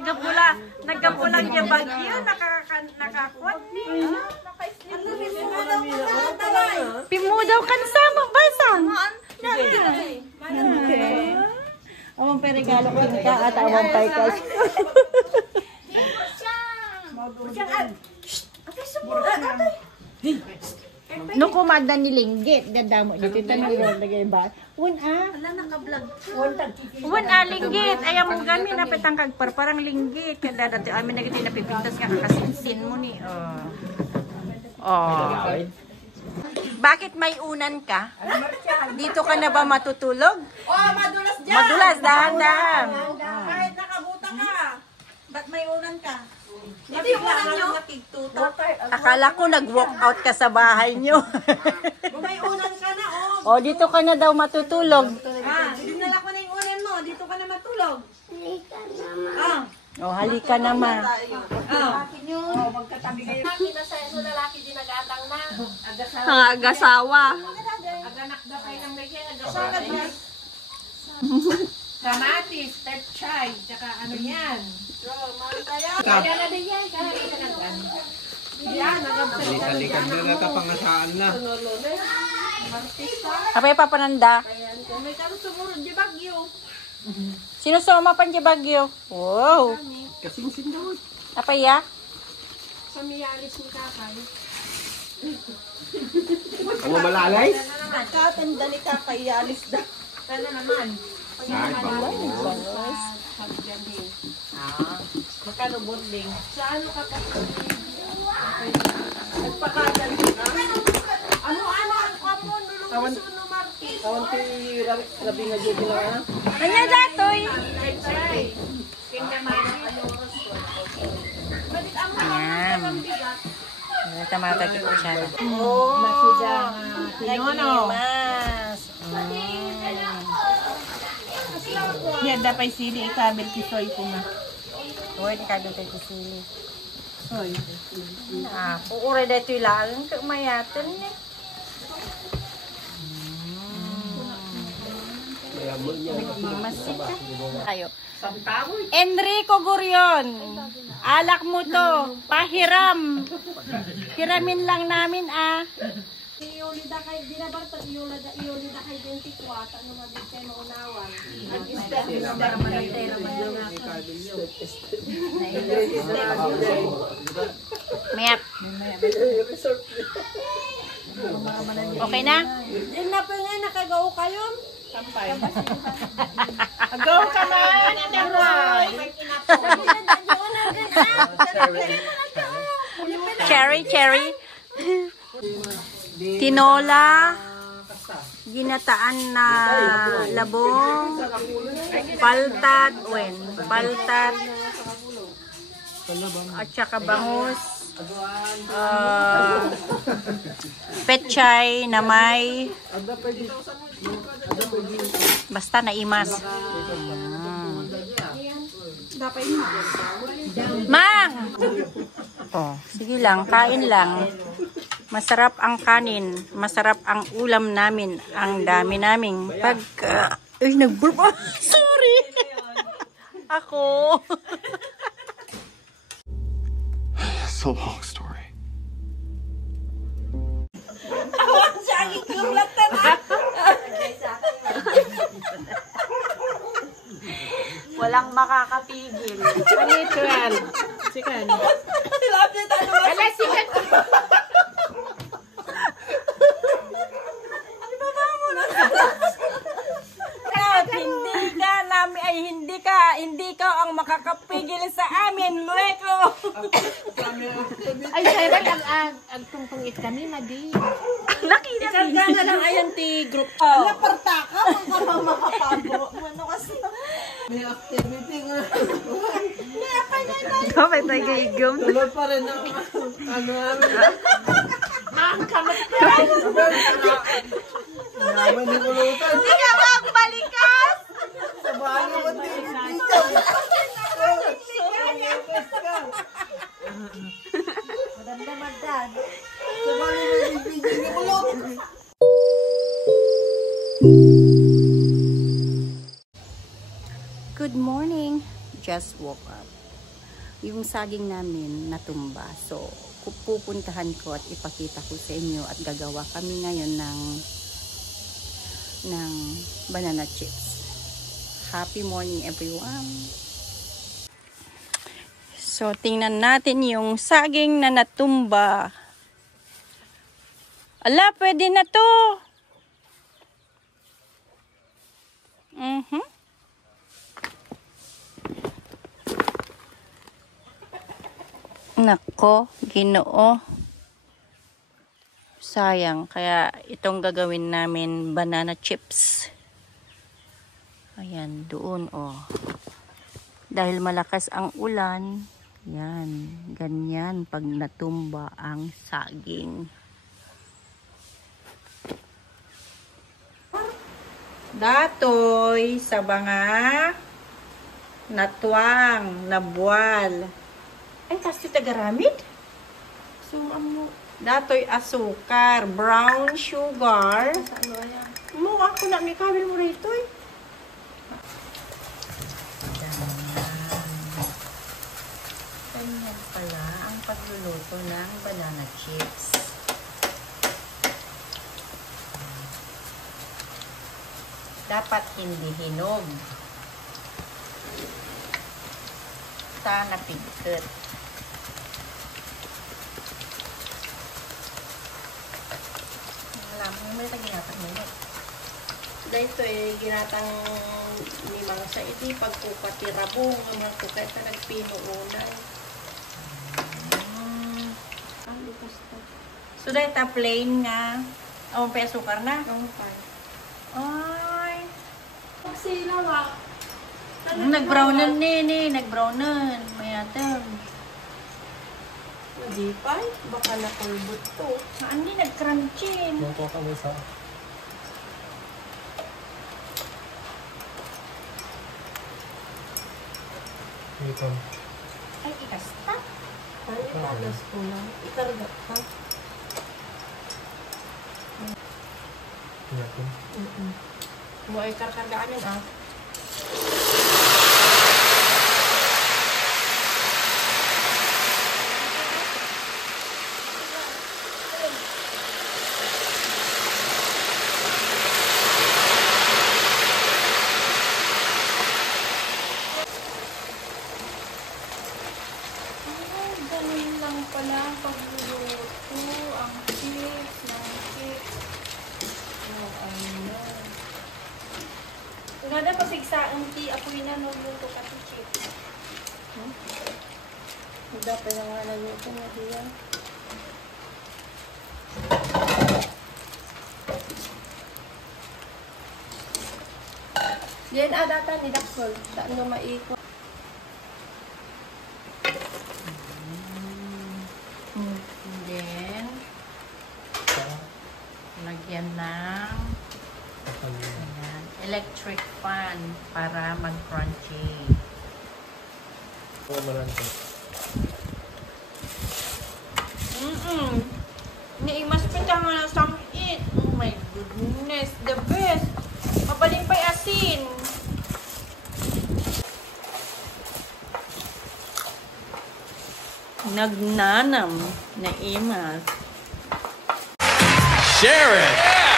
nagapulang yung bagyo, nakakuat ni. Pimudaw kan sama basang. Okay. Awang pa regalo ko ka at awang pa ikas. No kumada ni linggit, dadamo dito tanong lagay ba. Wan linggit, ayaw mo gami na petang kagpar parang linggit kada dati amin na giti napipintas nga kakasinsin mo ni. Bakit may unan ka? Dito ka na ba matutulog? Madulas dyan. Madulas, dahan-dahan. Kahit nakabutang ka. Ba't may unan ka? Hindi unan nyo. Akala ko nag-walk out ka sa bahay nyo. May unan ka na, Dito ka na daw matutulog. Dinala ko na yung unan mo. Dito ka na matulog. Halika naman. Magkatabi kayo. Lalaki din nag-atang na. Agasawa. Aganak daw kayo ng lagyan. Agasawa din. Kamatis, pechay, tsaka ano yan. Kaya na din yan. Yan, Likan na natapangasaan na. Apay papananda. may karo sumurod di bagyo. Sino suma pan di bagyo? Wow. Kasing-sing daw. Apay ya? Sa miyalis ni kakay. Ang malalay? Katanda ni kakay, alis na. Sana naman. Ay, bangos. Magkano bonding? Sa ano ka pa? Nagpakadal ka? Ano ka mo? Nulong suno Marti. Awan ti rabi nga dyan lang. Anya datoy? Yan. Tamata kita siya. Nagimas. Yan dapat sili ikabel kisoy ko na. Uy, di ka doon tayo sili. Soy. Uure dito ilalang kamayatan niya. Nagimas ka. Ayo. Enrico Gurion. Alak mo to. Pahiram. Hiramin lang namin Iulida kay dinabarta iulida kay 24 ano mabig kay maunawan. Nag-step Mayat. Okay na? Din na pa nga nakagaw kayo. Sampay. Agaw ka man. Cherry. Tinola, ginataan na labong, paltat, at saka bangus, pechay na may, basta naimas. Mang! Sige lang, kain lang. Masarap ang kanin, masarap ang ulam namin, ang dami naming pagka... Ay, nag-burp. Sorry! Ako. It's a long story. Walang makakapigil. Ano ito yan? Sikan. Ala, sikan. Hindi ka ang makakapigil sa amin, Lueko. Ay, sayang ang tungtungit kami, madi. Nakita Ikarga na lang ayan ti group. Naparta ka, makapago. Ano kasi? May activity nga. May apa niya na. Kapit na gayigom. Tuloy pa rin ang ano namin. Ang kamot ka. Naman yung ulutan. Hindi ka magbalikas! Sa bahay naman din. Maganda. Sa bahay naman din. Yung ulot. Good morning. Just woke up. yung saging namin natumba. So, pupuntahan ko at ipakita ko sa inyo at gagawa kami ngayon ng banana chips. Happy morning everyone! So, tingnan natin yung saging na natumba. Ala, pwede na to! Nako, Ginoo. Sayang, kaya itong gagawin namin banana chips. Ayan, doon oh. Dahil malakas ang ulan, yan, ganyan pag natumba ang saging. Datoy sa banga natuang nabuwal. Ay, kasi tagaramid? So, datoy asukar, brown sugar. Mo, ako na, may kabil mo rito eh. Ganyan pala ang pagluluto ng banana chips. Dapat hindi hinog. Sana pigkit. Alam mo, may ginatang nila. Dahito eh, ginatang limang sa iti, pagkupatirabong, ang mga kukay sa nagpinuunay. So, dahito plain nga. Ang pa sukar na? Ang pa. Ay. Sila nga. Nag-brownan nini, nag-brownan. Mayatang. Hindi pa. Baka nakulbot to. Hindi nag-crunchin. Mangko kami sa... Ito. Ay, ikasta. Ay, italas ko lang. Ikarga ka. Ito. Mo ay karkargaan yun ah. Ganun lang pala ang pagluluto. Ang chips, ng chips. Oh, ano. Nada pa sigsaang ti apoy na no luto ka ti chips. Hindi pa na nga naluto na diyan. Diyan data ni Dakol. Saan mo maikot? Then, lagyan ng ayan, electric fan para mag-crunchy. Niimas pa siya nga ng samit. Oh my goodness, the best. Mabaling pa'y asin. Nagnanam na imas. Share it!